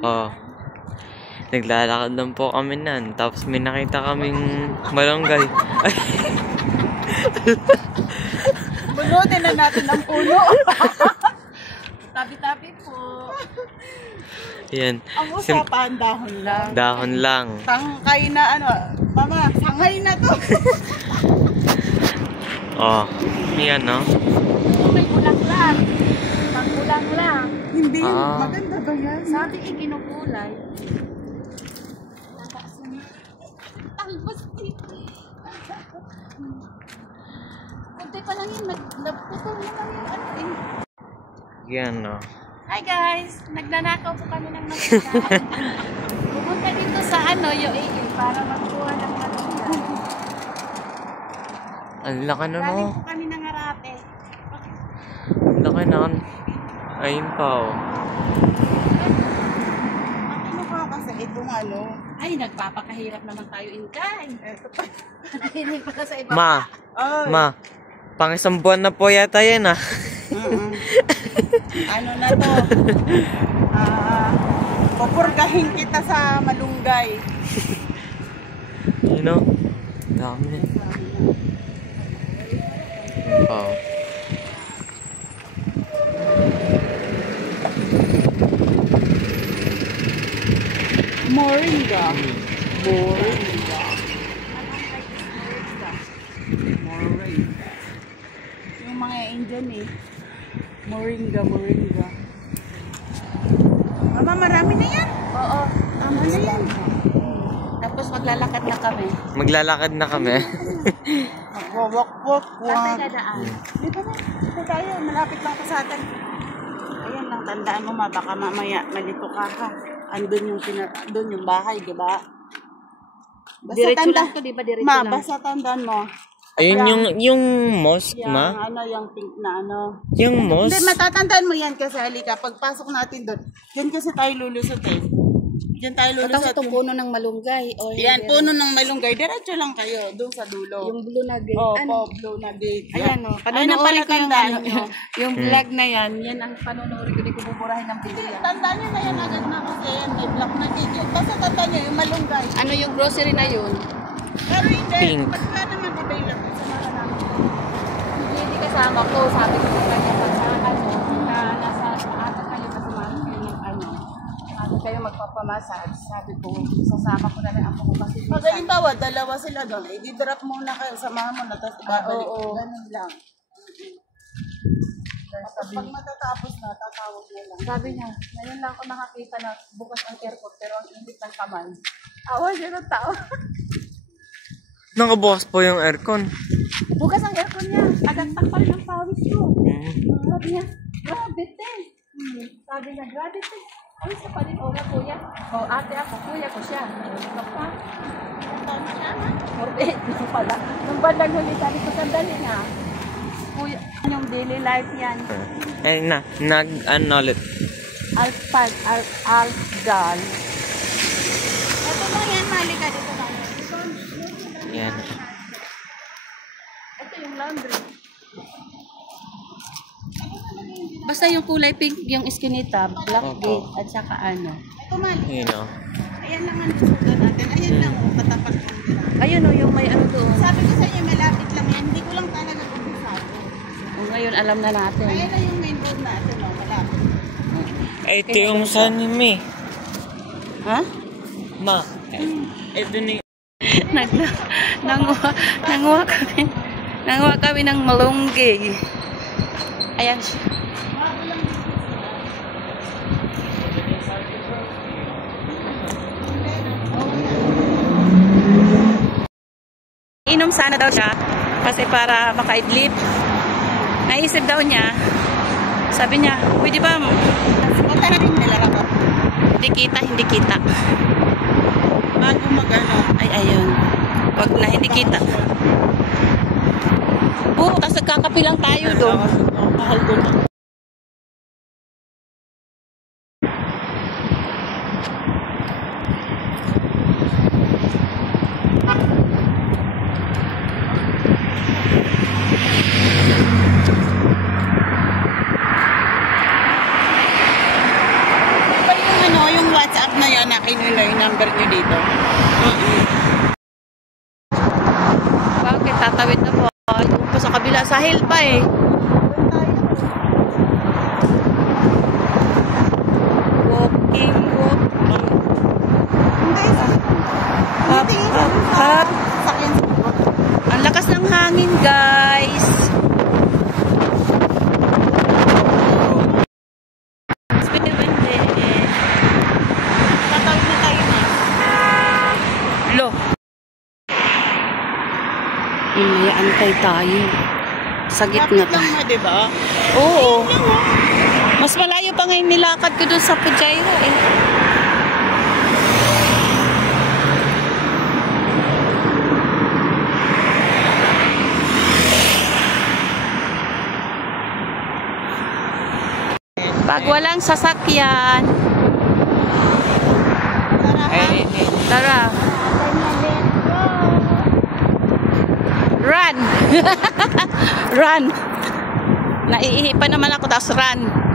Oh. Naglalakad lang po kami nan. Tapos may nakita kaming malunggay. Bunutin na natin ang puno. Tabi-tabi po. Yan. Ang usapan, dahon lang. Dahon lang. Tangkay na ano. Mama, sangay na to. Oh. Yan, no? May bulaklak. Pagbulang lang. Hindi. Ah. Maganda ba yan? Sabi ikinukulay. Talbos dito. Kunti pa lang yun. Nagputol na lang yung ano eh. Yan, no? Hi guys! Nagnanakaw po kami ng malunggay. Pupunta dito sa ano, UAE para magkuha ng malunggay. Ang laki na, no? Galing po kami ng Arate. Ang laki na. Ayun pa, oh. Ano ka kasi itong ano? Ay, nagpapakahirap naman tayo Inkay. Hindi pala sa iba. Ma, pang isang buwan na po yata yan, ah. Ano na to? Pupurgahin kita sa malunggay. You know? Dami. Oh. Moringa. Moringa. Moringa. Yung mga Indian eh. Moringa, moringa. Mama, marami na yan. Oo. Tama na yan. Tapos maglalakad na kami. Maglalakad na kami. Wak-wak-wak. Saan tayo dadaan? Dito na. Dito tayo. Malapit lang pa sa atin. Ayan lang, tandaan mo ma. Baka mamaya malito ka ha. Andun yung bahay, di ba? Diretso lang to, di ba? Diretso Ma, lang. basta tandaan mo. Ayun yung mosque, ma? Yung ano, yung pink na ano. Yung Hindi, mosque? matatandaan mo yan kasi halika. Pagpasok natin doon, dyan kasi tayo lulusot eh. Dyan tayo Tapos lulusot. itong puno ng malunggay. O, Yan, puno ng malunggay. Diretso lang kayo, doon sa dulo. yung blue na gate. Oh, ano? blue na gate. Ayan o. Ayun ang Panonoorin ko yung, palatandaan ano, nyo. yung vlog na yan. Yan ang panonoorin ko. Hindi ko buburahin ng video yan. Tandaan nyo na yan agad na kasi yan, may black na gate. Basta tandaan nyo, yung malunggay. Ano yung grocery na yun? Pero hindi, Pink. pagka naman available sa mga namin. Hindi kasama ko. Sabi ko sa kanya pag sa ano, na nasa ata kayo kasi maano kayo ng ano. Ano kayo magpapamassage. Sabi ko, sasama ko na rin ako kasi Pag halimbawa, dalawa sila doon, i-drop muna kayo, samahan mo na, tapos ibabalik. oo. Ganun lang. Tapos pag matatapos na, tatawag na lang. Sabi niya, ngayon lang ako nakakita na bukas ang airport pero ang init ng kamay. Awa siya ng tao. Nakabukas po yung aircon. Bukas ang aircon niya. Agad-tak pa rin ang pawis ko. Sabi niya, grabe te. Sabi niya, grabe te. Ay, sa pa rin oras kuya. O ate ako, kuya ko siya. Ano pa? Ang taon na siya ha? 48 lang pala. Nung bandang huli, sabi ko, sandali na. Kuya, yung daily life yan. Ay na, ano ulit. Alpdal. Ito lang yan, malika dito lang. Yan. Ito yung laundry. Basta yung kulay pink, yung iskinita, black Opo. gate, at saka ano. Ito mali. Yun, oh. Ayan lang ang susunod natin. Ayan lang, katapat lang nila. Ayun o, yung may ano doon. Sabi ko sa inyo, malapit lang yan. Hindi ko lang talaga kumpusado. O, ngayon alam na natin. Ayan na yung main road natin, no? Malapit. Ay, ito yung sanime. Ha? Ma, ito na yung... Nanguha kami ng malunggay. Ayan siya. Inom sana daw siya kasi para makaidlip. Naisip daw niya. Sabi niya, pwede ba? Punta natin nila ko. Hindi kita. Bago mag-ano. Ay, ayun. Wag na, hindi kita. Oo, tapos nagkakapi lang tayo doon. Mahal doon. nila yung number nyo dito. Bakit? Tatawid na po. Doon pa sa kabila. Sa hill pa eh. Walking. Hop, hop, hop. Sakyan sa likod. Ang lakas ng hangin, guys. Tatawid na tayo na. Lo. May antay tayo. Sa gitna Lapit lang tayo. na, diba? Oo. Mas malayo pa ngayon nilakad ko dun sa Pujaira eh. Pag walang sasakyan, tara. Run! Run! Naiihi pa naman ako, tapos run.